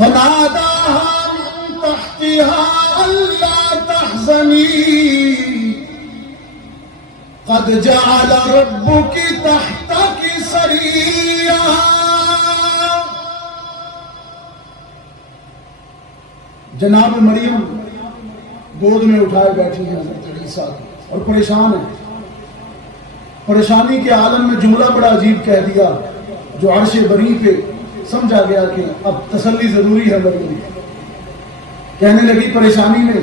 فناداها من تحتها ألا تحزني قد جعل ربك تحتك سريا. جناب مریم گود میں اٹھائے بیٹھی ہیں حضرت عیسیٰ کی اور پریشان ہیں. پریشانی کے عالم میں جملہ بڑا عجیب کہہ دیا جو عرش بری پہ سمجھا گیا کہ اب تسلی ضروری ہے. مریم کہنے لگی پریشانی میں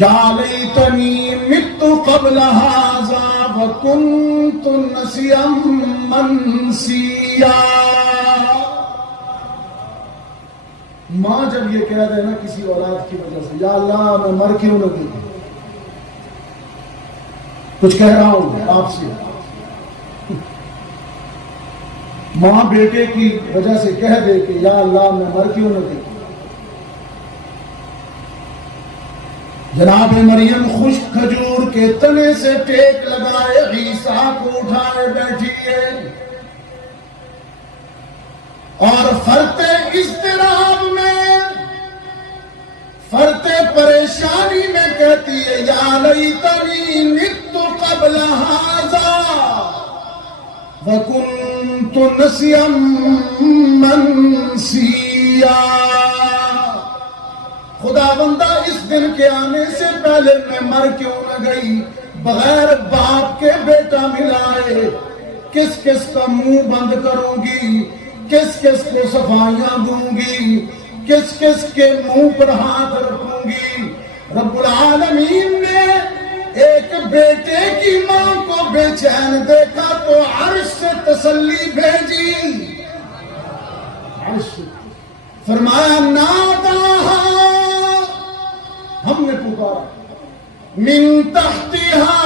یا لیتنی مت قبل ھذا وکنت نسیا منسیا. ماں جب یہ کہہ دے نا کسی اولاد کی وجہ سے یا اللہ میں مر کیوں نہ گئی, کچھ کہہ رہا ہوں آپ سے, ماں بیٹے کی وجہ سے کہہ دے کہ یا اللہ میں مر کیوں نہ گئی. جناب مریم خشک کھجور کے تنے سے ٹیک لگائے عیسیٰ کو اٹھائے بیٹھی ہے اور فرتے اضطراب میں, فرتے پریشانی میں کہتی ہے یا لیتنی مت قبل ھذا وکنت نسیا منسیا. خدا بندہ اس دن کے آنے سے پہلے میں مر کیوں نہ گئی. بغیر باپ کے بیٹا ملائے کس کس کا منہ بند کروں گی, کس کس کو صفائیاں دوں گی, کس کس کے منہ پر ہاتھ رکھوں گی. رب العالمین نے ایک بیٹے کی ماں کو بے چین دیکھا تو عرش سے تسلی بھیجی. عرش فرمایا ناداہا, ہم نے پکارا, من تحتها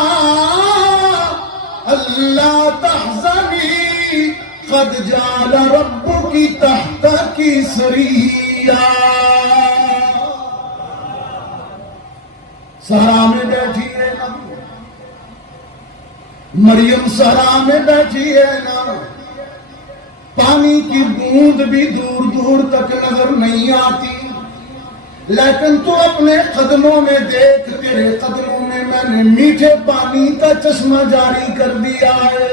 اللہ تحزنی قد جعل ربک تحتک سریا. صحرا میں بیٹھی ہے نا مریم, صحرا میں بیٹھی ہے نا, پانی کی بوند بھی دور دور تک نظر نہیں آتی, لیکن تو اپنے قدموں میں دیکھ, تیرے قدموں میں میں نے میٹھے پانی کا چشمہ جاری کر دیا ہے.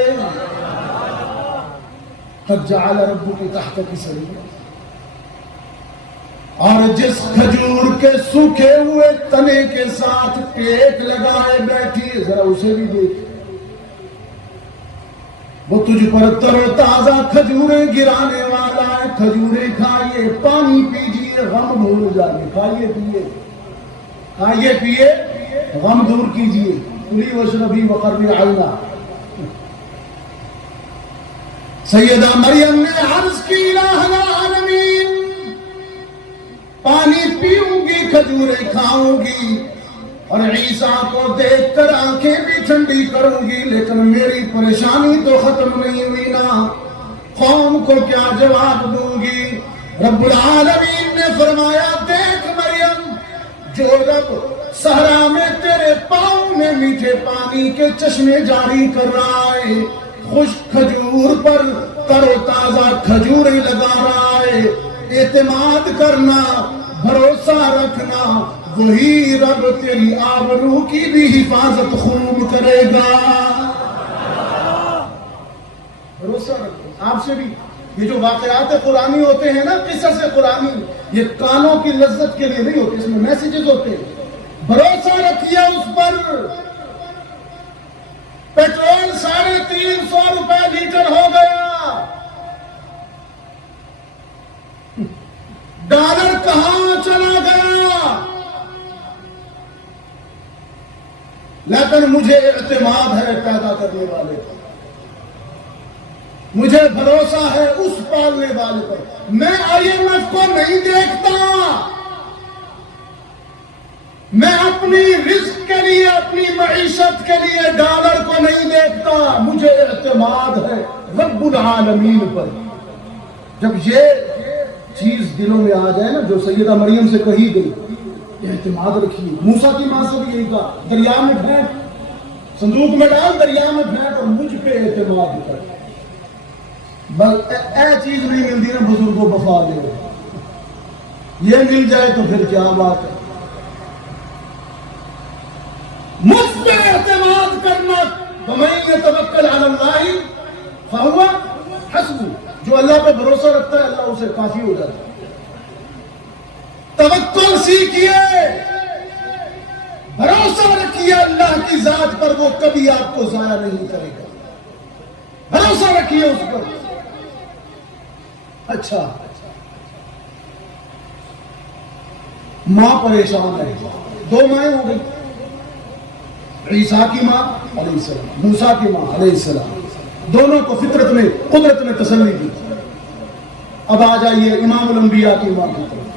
قد جعل ربک تحتک سریا. اور جس کھجور کے سوکھے ہوئے تنے کے ساتھ ٹیک لگائے بیٹھی, ذرا اسے بھی دیکھ, وہ تجھ پر تر و تازہ کھجوریں گرانے والا ہے. کھجوریں کھائیے, پانی پیجیے, غم بھول جائیے. کھائیے پیئے, کھائیے پیئے, غم دور کیجیے. کلی واشربی وقرری عینا. سیدہ مریم نے عرض کی الہ العالمین, پانی پیوں گی, کھجوریں کھاؤں گی, اور عیسیٰ کو دیکھ کر آنکھیں بھی ٹھنڈی کروں گی, لیکن میری پریشانی تو ختم نہیں ہوئی نا. قوم کو کیا جواب دوں گی؟ رب العالمین نے فرمایا دیکھ مریم, جو رب صحرا میں تیرے پاؤں میں میٹھے پانی کے چشمے جاری کر رہا ہے, خشک کھجور پر تر و تازہ کھجوریں لگا رہا ہے, اعتماد کرنا, بھروسہ رکھنا, وہی رب تیری آبرو کی بھی حفاظت خوب کرے گا. بھروسہ رکھو. آپ سے بھی یہ جو واقعات قرآنی ہوتے ہیں نا, قصص قرآنی, یہ کانوں کی لذت کے لیے نہیں ہوتے, اس میں میسیجز ہوتے ہیں. بھروسہ رکھیے اس پر. پیٹرول 350 روپے لیٹر ہو گیا, ڈالر کہاں چلا گیا, لیکن مجھے اعتماد ہے پیدا کرنے والے پر, مجھے بھروسہ ہے اس پالنے والے پر. میں IMF کو نہیں دیکھتا, میں اپنی رزق کے لیے, اپنی معیشت کے لیے ڈالر کو نہیں دیکھتا, مجھے اعتماد ہے رب العالمین پر. جب یہ چیز دلوں میں آ جائے نا, جو سیدہ مریم سے کہی گئی, اعتماد رکھیے. موسیٰ کی ماں سے بھی یہی کہا, دریا میں پھینک, صندوق میں ڈال, دریا میں پھینک, اور مجھ پہ اعتماد کر. بس اے چیز نہیں ملتی نا بزرگوں وفا دے، یہ مل جائے تو پھر کیا بات ہے. مجھ پہ اعتماد کرنا، وَمَن يَتَوَكَّلْ عَلَى اللَّهِ فَهُوَ حَسْبُهُ، جو اللہ پہ بھروسہ رکھتا ہے اللہ اسے کافی ہو جاتا ہے. توکل سیکھیے، بھروسہ رکھیے اللہ کی ذات پر، وہ کبھی آپ کو ضائع نہیں کرے گا. بھروسہ رکھیے اس پر. اچھا، ماں پریشان ہے، دو مائیں ہو گئی، عیسیٰ کی ماں علیہ السلام، موسیٰ کی ماں علیہ السلام، دونوں کو فطرت میں قدرت میں تسلی دی. اب آ جائیے امام الانبیاء کی ماں کی طرف.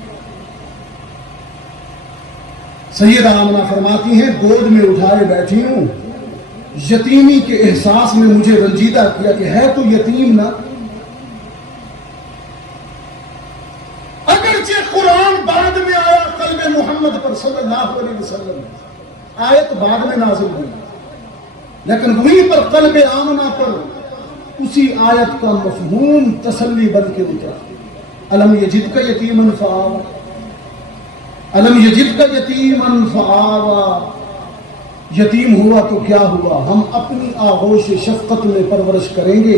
سیدہ آمنہ فرماتی ہیں گود میں اٹھائے بیٹھی ہوں، یتیمی کے احساس میں مجھے رنجیدہ کیا کہ ہے تو یتیم نہ. اگرچہ قرآن بعد میں آیا قلب محمد پر صلی اللہ علیہ وسلم، آیت بعد میں نازل ہوئی، لیکن وہیں پر قلب آمنہ پر اسی آیت کا مفہوم تسلی بن کے اترا. الم یجدک یتیما فآویٰ، الم یجدک یتیما فآویٰ. یتیم ہوا تو کیا ہوا، ہم اپنی آغوش شفقت میں پرورش کریں گے.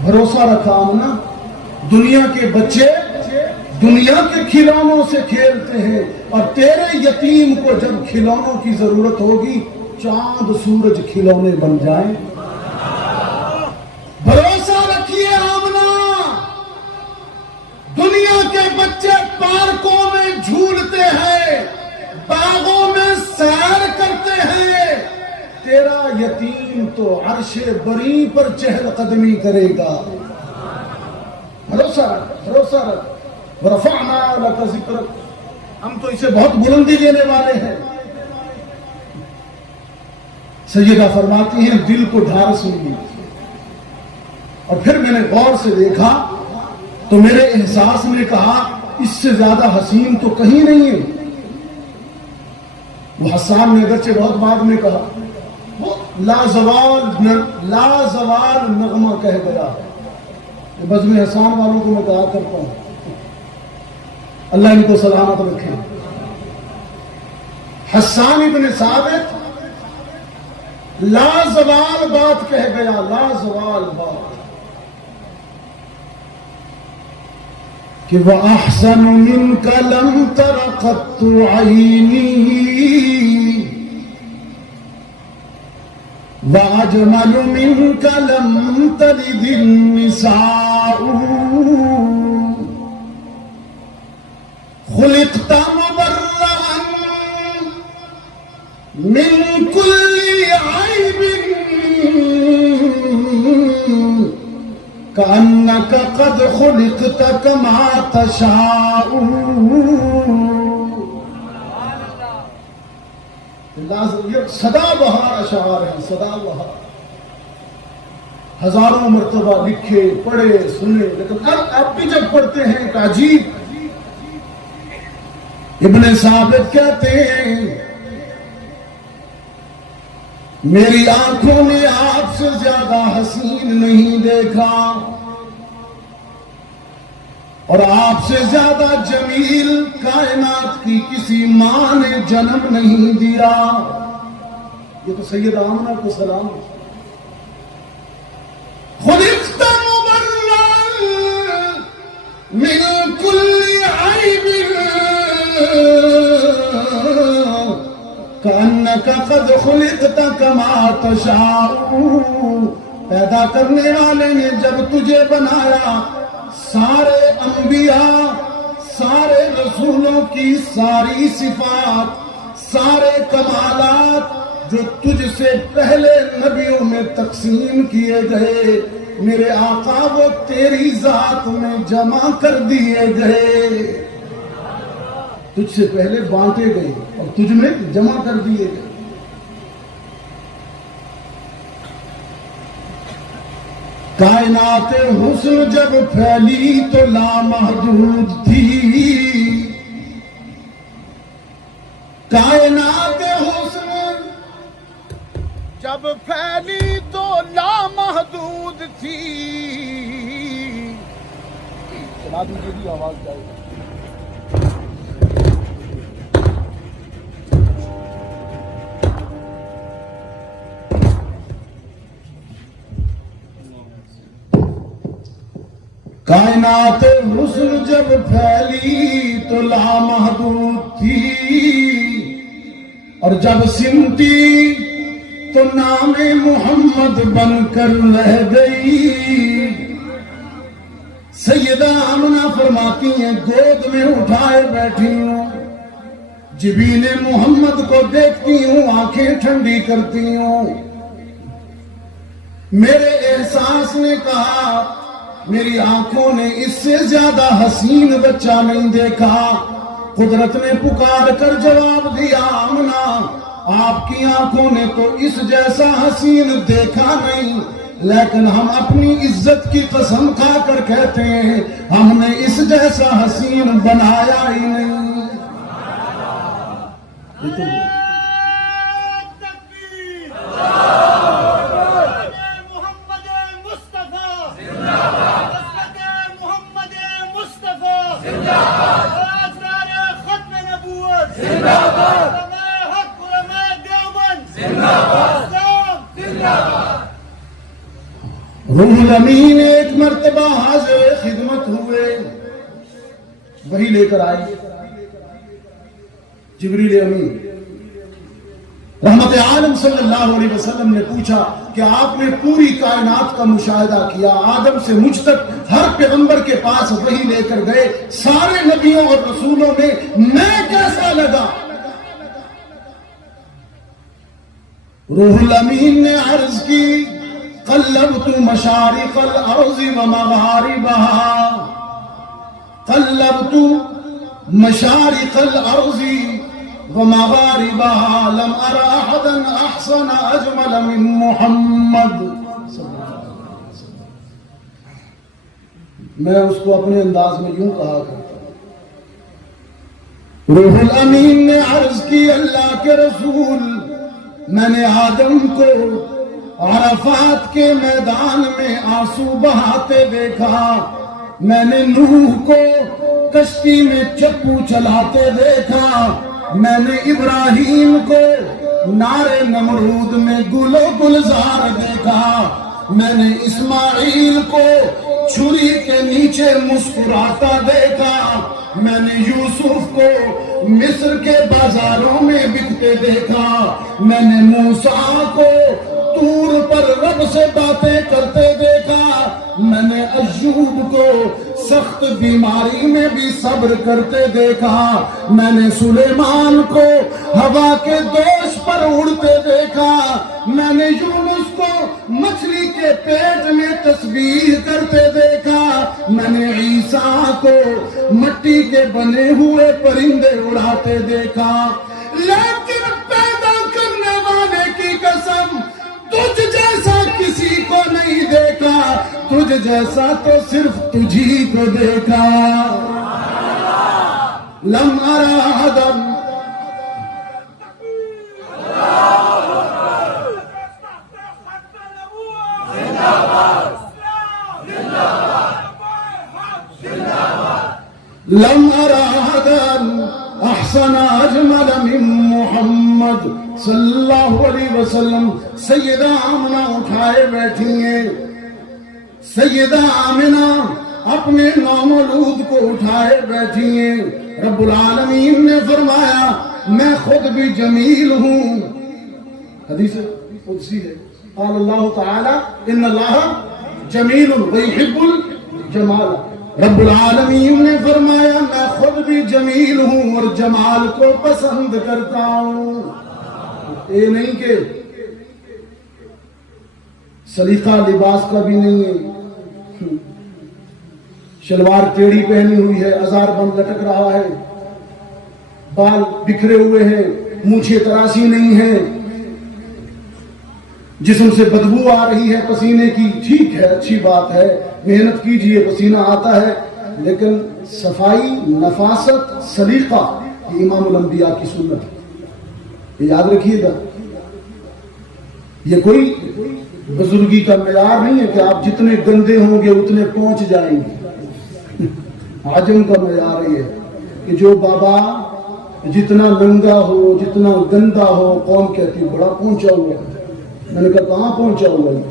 بھروسہ رکھا آمنہ، دنیا کے بچے دنیا کے کھلونوں سے کھیلتے ہیں، اور تیرے یتیم کو جب کھلونوں کی ضرورت ہوگی چاند سورج کھلونے بن جائیں. بھروسہ رکھیے آمنہ، دنیا کے بچے پارکوں میں جھولتے ہیں، باغوں میں سیر کرتے ہیں، تیرا یتیم تو عرش بری پر چہل قدمی کرے گا. بھروسہ رکھ، بھروسہ رکھ. وَرَفَعْنَا لَكَ ذِكْرَكَ، ہم تو اسے بہت بلندی دینے والے ہیں. سیدہ فرماتی ہیں دل کو ڈھارس ہوئی، اور پھر میں نے غور سے دیکھا تو میرے احساس نے کہا اس سے زیادہ حسین تو کہیں نہیں ہے. وہ حسان نے اگرچہ بہت بعد میں کہا، وہ لازوال نغمہ کہہ گیا. بزم حسان والوں کو میں کہا کرتا ہوں اللہ ان کو سلامت رکھے. حسان ابن ثابت لازوال بات کہہ گیا، لازوال بات کہ وَأَحْسَنُ مِنْكَ لَمْ تَرَ قَطُّ عَيْنِي وَأَجْمَلُ مِنْكَ لَمْ تَلِدِ النِّسَاءُ خُلِقْتَ مُبَرَّأً مِنْ كُلِّ عَيْبٍ كأنك قد خلقت كما تشاء. سدا بہار اشعار ہیں، سدا بہار ہزاروں مرتبہ لکھے پڑھے سنے، لیکن اب بھی جب پڑھتے ہیں ایک عجیب. ابن ثابت کہتے ہیں میری آنکھوں نے آپ سے زیادہ حسین نہیں دیکھا، اور آپ سے زیادہ جمیل کائنات کی کسی ماں نے جنم نہیں دیا. یہ تو سیدہ آمنہ کو سلام. خلقت مبرأ من كل عیب كأنك قد خلقت كما تشاء. پیدا کرنے والے نے جب تجھے بنایا، سارے انبیاء، سارے رسولوں کی ساری صفات، سارے کمالات جو تجھ سے پہلے نبیوں میں تقسیم کیے گئے، میرے آقا وہ تیری ذات میں جمع کر دیے گئے. تجھ سے پہلے بانٹے گئے اور تجھ میں جمع کر دیے گئے. کائنات حسن جب پھیلی تو لامحدود تھی، کائنات حسن جب پھیلی تو لامحدود تھی. بتا دیجیے جی آواز جائے گی. کائنات حسن جب پھیلی تو لامحدود تھی، اور جب سمٹی تو نام محمد بن کر رہ گئی. سیدہ آمنہ فرماتی ہیں گود میں اٹھائے بیٹھی ہوں، جبین محمد کو دیکھتی ہوں آنکھیں ٹھنڈی کرتی ہوں. میرے احساس نے کہا میری آنکھوں نے اس سے زیادہ حسین بچہ نہیں دیکھا. قدرت نے پکار کر جواب دیا آمنہ آپ کی آنکھوں نے تو اس جیسا حسین دیکھا نہیں، لیکن ہم اپنی عزت کی قسم کھا کر کہتے ہیں ہم نے اس جیسا حسین بنایا ہی نہیں. روح الامین ایک مرتبہ حاضر خدمت ہوئے، وہی لے کر آئے جبریل امین. رحمت عالم صلی اللہ علیہ وسلم نے پوچھا کہ آپ نے پوری کائنات کا مشاہدہ کیا، آدم سے مجھ تک ہر پیغمبر کے پاس وہی لے کر گئے، سارے نبیوں اور رسولوں میں میں کیسا لگا؟ روح الامین نے عرض کی قلبت مشارق الارض ومغاربها، قلبت مشارق الارض ومغاربها لم ارى احدا احسن اجمل من محمد. میں اس کو اپنے انداز میں یوں کہا کرتا ہوں. روح الامین نے عرض کی اللہ کے رسول میں نے آدم کو عرفات کے میدان میں آنسو بہاتے دیکھا، میں نے نوح کو کشتی میں چپو چلاتے دیکھا، میں نے ابراہیم کو نارے نمرود میں گل و گلزار دیکھا، میں نے اسماعیل کو چھری کے نیچے مسکراتا دیکھا، میں نے یوسف کو مصر کے بازاروں میں بکتے دیکھا، میں نے موسیٰ کو طور پر رب سے باتیں کرتے دیکھا، میں نے ایوب کو سخت بیماری میں بھی صبر کرتے دیکھا، میں نے سلیمان کو ہوا کے دوش پر اڑتے دیکھا، میں نے یونس کو مچھلی کے پیٹ میں تسبیح کرتے دیکھا، میں نے عیسیٰ کو مٹی کے بنے ہوئے پرندے اڑاتے دیکھا. لیکن پیدا کرنے والے کی قسم تجھ جیسا کسی کو نہیں دیکھا، تجھ جیسا تو صرف تجھی کو دیکھا. لم ارى آدم لم ارى آدم احسن اجمل من محمد صلی اللہ علیہ وسلم. سیدہ آمنہ اٹھائے بیٹھی ہیں، سیدہ آمنہ اپنے نومولود کو اٹھائے بیٹھی ہیں. رب العالمین نے فرمایا میں خود بھی جمیل ہوں. حدیث قدسی ہے، قال اللہ تعالی ان اللہ جمیل ویحب الجمال. رب العالمین نے فرمایا میں خود بھی جمیل ہوں اور جمال کو پسند کرتا ہوں. یہ نہیں کہ سلیقہ لباس کا بھی نہیں ہے، شلوار ٹیڑھی پہنی ہوئی ہے، ازار بند لٹک رہا ہے، بال بکھرے ہوئے ہیں، مونچھیں تراشی نہیں ہے، جسم سے بدبو آ رہی ہے پسینے کی. ٹھیک ہے، اچھی بات ہے، محنت کیجئے، پسینہ آتا ہے، لیکن صفائی، نفاست، سلیقہ یہ امام الانبیاء کی سنت ہے. یہ یاد رکھیے گا، یہ کوئی بزرگی کا معیار نہیں ہے کہ آپ جتنے گندے ہوں گے اتنے پہنچ جائیں گے. عجم کا معیار یہ ہے کہ جو بابا جتنا ننگا ہو، جتنا گندا ہو، قوم کہتی ہے بڑا پہنچا ہوا ہے۔ میں نے کہا کہاں پہنچا ہوا ہے؟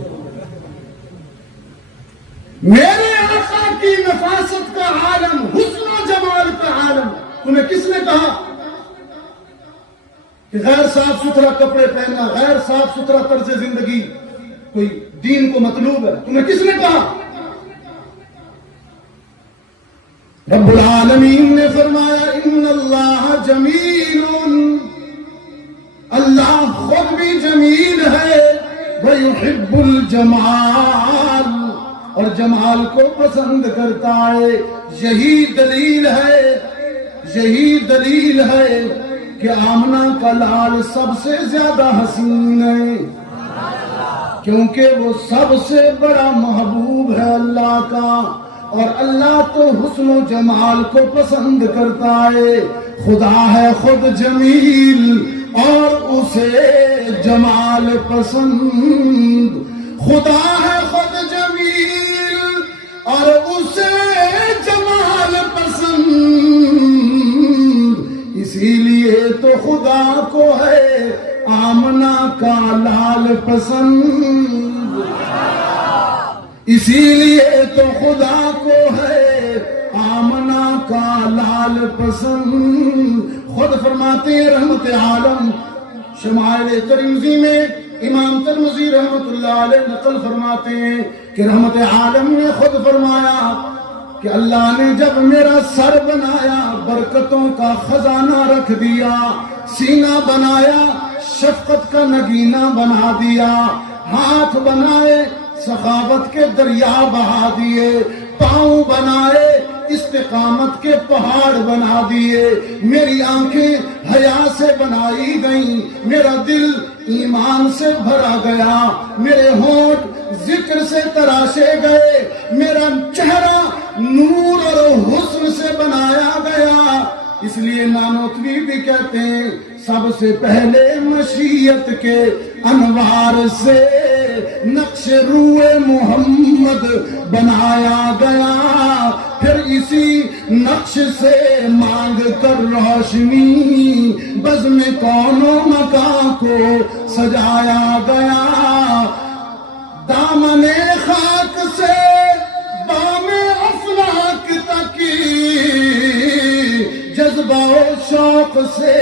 میرے آقا کی نفاست کا عالم، حسن و جمال کا عالم، تمہیں کس نے کہا کہ غیر صاف ستھرا کپڑے پہننا، غیر صاف ستھرا طرز زندگی کوئی دین کو مطلوب ہے؟ تمہیں کس نے کہا؟ رب العالمین نے فرمایا ان اللہ جمیل، اللہ خود بھی جمیل ہے، وَيُحِبُّ الْجَمَالِ، اور جمال کو پسند کرتا ہے۔ یہی دلیل ہے کہ آمنہ کا لال سب سے زیادہ حسین ہے، کیونکہ وہ سب سے بڑا محبوب ہے اللہ کا، اور اللہ تو حسن و جمال کو پسند کرتا ہے۔ خدا ہے خود جمیل اور اسے جمال پسند، خدا ہے خود جمیل اور اسے جمال پسند، اسی لیے تو خدا کو ہے آمنہ کا لال پسند، اسی لیے تو خدا کو ہے آمنہ کا لال پسند۔ خود فرماتے ہیں رحمت عالم شمائل ترمذی میں، امام ترمذی رحمت اللہ علیہ نقل فرماتے ہیں کہ رحمت عالم نے خود فرمایا کہ اللہ نے جب میرا سر بنایا برکتوں کا خزانہ رکھ دیا، سینہ بنایا شفقت کا نگینہ بنا دیا، ہاتھ بنائے سخاوت کے دریا بہا دیے، پاؤں بنائے استقامت کے پہاڑ بنا دیے، میری آنکھیں حیا سے بنائی گئیں، میرا دل ایمان سے بھرا گیا، میرے ہونٹ ذکر سے تراشے گئے، میرا چہرہ نور اور حسن سے بنایا گیا۔ اس لیے نانوتوی بھی کہتے ہیں سب سے پہلے مشیت کے انوار سے نقش روئے محمد بنایا گیا، پھر اسی نقش سے مانگ کر روشنی بزم کون و مکان کو سجایا گیا۔ دامن خاک سے بام افلاک تک، جذبہ و شوق سے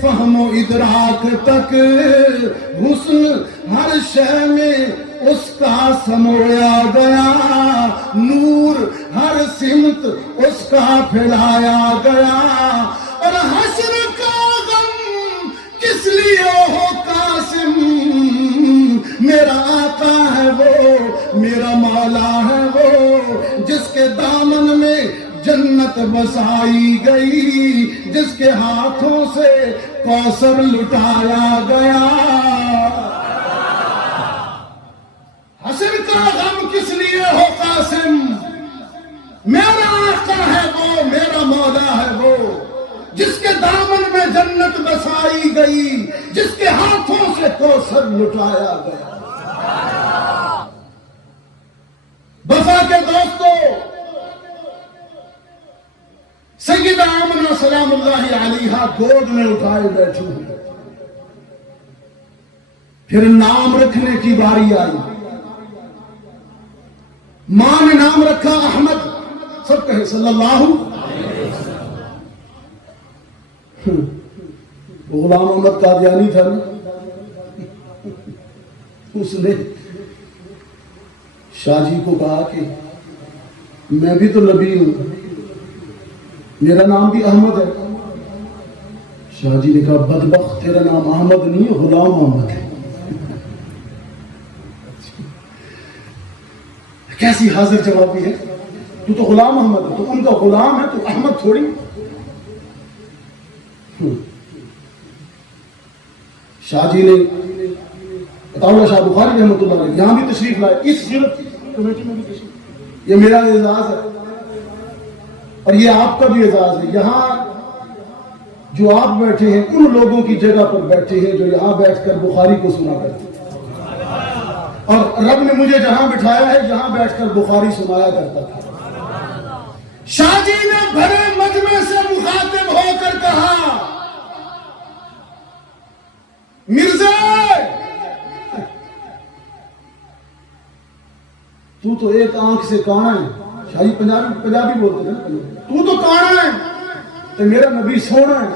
فہم و ادراک تک، حسن ہر شے میں اس کا سمویا گیا، نور ہر سمت اس کا پھیلایا گیا۔ اور حشر کا غم کس لیے ہو قاسم، میرا آقا ہے وہ، میرا مولا ہے وہ، جس کے دامن میں جنت بسائی گئی، جس کے ہاتھوں سے کوثر لٹایا گیا۔ حشر کا غم کس لیے ہو قاسم، میرا آقا ہے وہ، میرا مولا ہے وہ، جس کے دامن میں جنت بسائی گئی، جس کے ہاتھوں سے کوثر لٹایا گیا۔ وفا کے دوستو، سیدہ آمنہ سلام اللہ علیہا گود میں اٹھائے بیٹھی ہوئی، پھر نام رکھنے کی باری آئی، ماں نے نام رکھا احمد، سب کہے صلی اللہ۔ غلام احمد قادیانی تھا نا، اس نے شاہ جی کو کہا کہ میں بھی تو نبی ہوں، میرا نام بھی احمد ہے۔ شاہ جی نے کہا بدبخت، تیرا نام احمد نہیں ہے، غلام احمد ہے۔ کیسی حاضر جوابی ہے، تو تو غلام احمد ہے، تو ان کا غلام ہے، تو احمد تھوڑی۔ شاہ جی نے عطاءاللہ شاہ بخاری رحمۃ اللہ علیہ یہاں بھی تشریف لائے، اس جرت کمیٹی میں بھی تشریف، یہ میرا اعزاز ہے اور یہ آپ کا بھی اعزاز ہے۔ یہاں جو آپ بیٹھے ہیں ان لوگوں کی جگہ پر بیٹھے ہیں جو یہاں بیٹھ کر بخاری کو سنا کرتے ہیں، اور رب نے مجھے جہاں بٹھایا ہے یہاں بیٹھ کر بخاری سنایا کرتا تھا۔ شاہ جی نے بھرے مجمع سے مخاطب ہو کر کہا مرزا تو ایک آنکھ سے کانا ہے. شاہی پنجابی بولتے ہیں تو کانا ہے تو میرا نبی سونا ہے.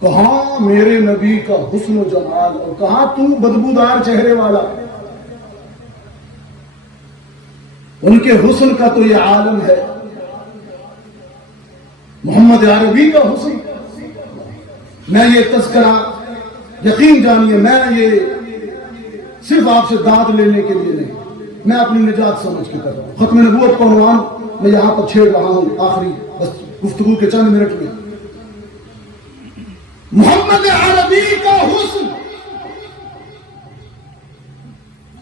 کہاں میرے نبی کا حسن و جمال اور کہاں تو بدبودار چہرے والا. ان کے حسن کا تو یہ عالم ہے. محمد عربی کا حسن. میں یہ تذکرہ یقین جانیے میں یہ صرف آپ سے داد لینے کے لیے نہیں, میں اپنی نجات سمجھ کے کر رہا ہوں. ختم نبوت کا عنوان میں یہاں پر چھیڑ رہا ہوں آخری بس گفتگو کے چند منٹ میں. محمد عربی کا حسن.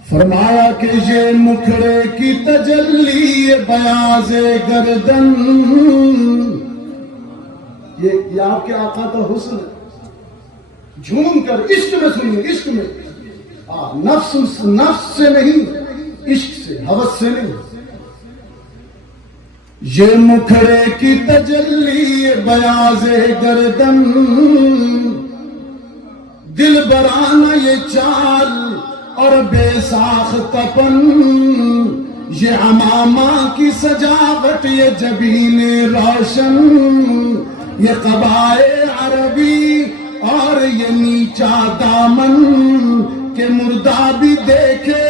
فرمایا کہ یہ مکھڑے کی تجلی بیاض گردن, یہ آپ کے آقا کا حسن ہے. جھوم کر عشق میں سنیے, عشق میں, نفس سے نہیں, عشق سے, ہوس سے نہیں. یہ مکھڑے کی تجلی بیاض گردن, دل برانہ یہ چال اور بے ساخت پن, یہ عمامہ کی سجاوٹ, یہ جبین روشن, یہ قبائے عربی اور یہ نیچا دامن, کہ مردہ بھی دیکھے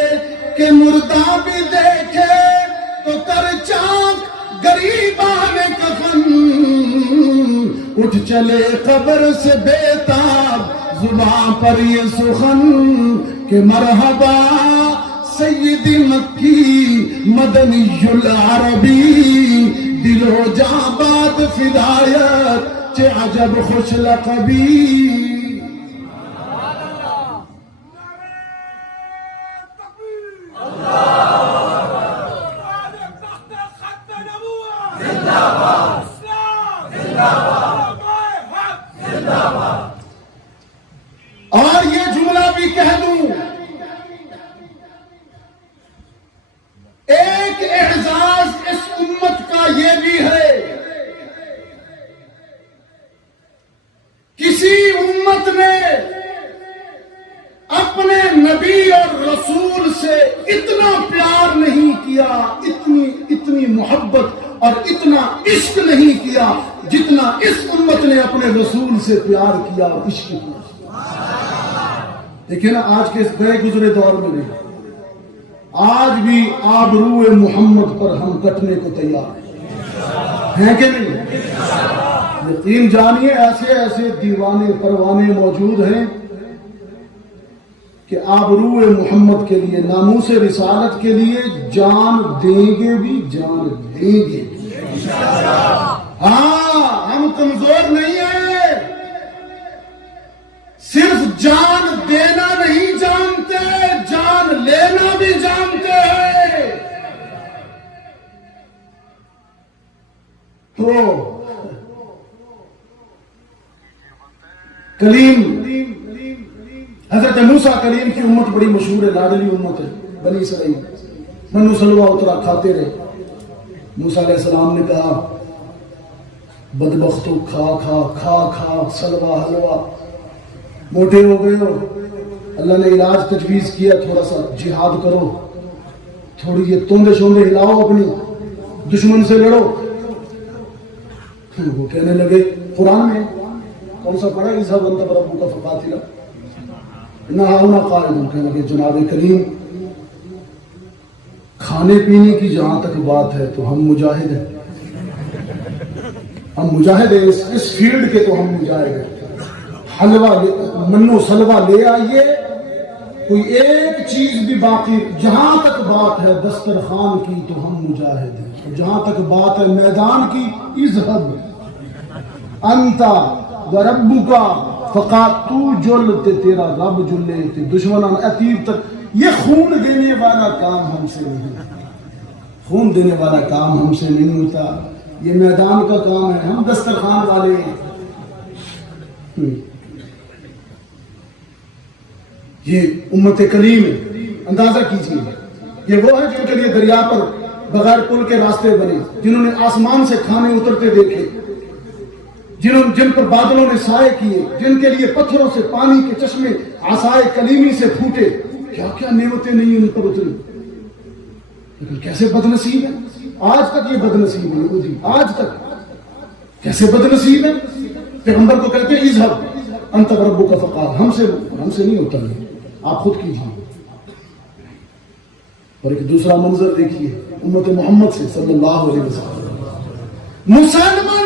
تو کر چاک غریبان کفن, اٹھ چلے قبر سے بیتاب زباں پر یہ سخن, کہ مرحبا سیدی مکی مدنی العربی, دل و جاں باد فدایت چه عجب خوش لقبی. اور یہ جملہ بھی کہہ دوں, ایک اعزاز اس امت کا یہ بھی ہے, کسی امت نے اپنے نبی اور رسول سے اتنا پیار نہیں کیا, اتنی محبت اور اتنا عشق نہیں کیا جتنا اس امت نے اپنے رسول سے پیار کیا اور عشق کیا. دیکھیں نا آج کے اس گئے گزرے دور میں نہیں, آج بھی آبروئے محمد پر ہم کٹنے کو تیار ہیں کہ نہیں؟ یقین جانیے ایسے دیوانے پروانے موجود ہیں کہ آبروئے محمد کے لیے, ناموس رسالت کے لیے جان دیں گے بھی, جان دیں گے. ہاں ہم کمزور نہیں ہیں, صرف جان دینا نہیں جانتے, جان لینا بھی جانتے ہیں. تو کلیم حضرت موسیٰ کلیم کی امت بڑی مشہور ہے, لاڈلی امت ہے بنی اسرائیل. منو سلوا اترا کھاتے رہے. موسیٰ علیہ السلام نے کہا بدبختو کھا سلوا حلوا, موٹے ہو گئے ہو, اللہ نے علاج تجویز کیا, تھوڑا سا جہاد کرو, تھوڑی یہ توندے شوندے ہلاؤ, اپنی دشمن سے لڑو. وہ کہنے لگے قرآن میں کون سا پڑھا, اذهب انت وربك فقاتلا انہا ہاؤنا قائدون. کہنے لگے جناب کریم کھانے پینے کی جہاں تک بات ہے تو ہم مجاہد ہیں, اس فیلڈ کے تو ہم مجاہد ہیں. حلوہ منو سلوا لے آئیے, کوئی ایک چیز بھی باقی, جہاں تک بات ہے دسترخوان کی تو ہم مجاہد ہیں, جہاں تک بات ہے میدان کی اذهب انت وربک فقات, تو جل تے تیرا رب جلے تے دشمنان اتیب تک. یہ خون دینے والا کام ہم سے نہیں ہوتا, یہ میدان کا کام ہے, ہم دسترخوان والے ہیں. یہ امت کلیم ہے, اندازہ کیجیے, یہ وہ ہے جن کے لیے دریا پر بغیر پل کے راستے بنے، جنہوں نے آسمان سے کھانے اترتے دیکھے، جن پر بادلوں نے سائے کیے، جن کے لیے پتھروں سے پانی کے چشمے عصائے کلیمی سے پھوٹے، کیا کیا نعمتیں نہیں ان پر اتری، لیکن کیسے بد نصیب ہے، آج تک یہ بد نصیب ہے یہودی، آج تک کیسے بد نصیب ہے۔ پیغمبر کو کہتے ہیں اذهب انت وربک فقال، ہم سے نہیں ہوتا ہے، آپ خود کیجیے۔ اور ایک دوسرا منظر دیکھیے امت محمد سے صلی اللہ علیہ وسلم، مسلمان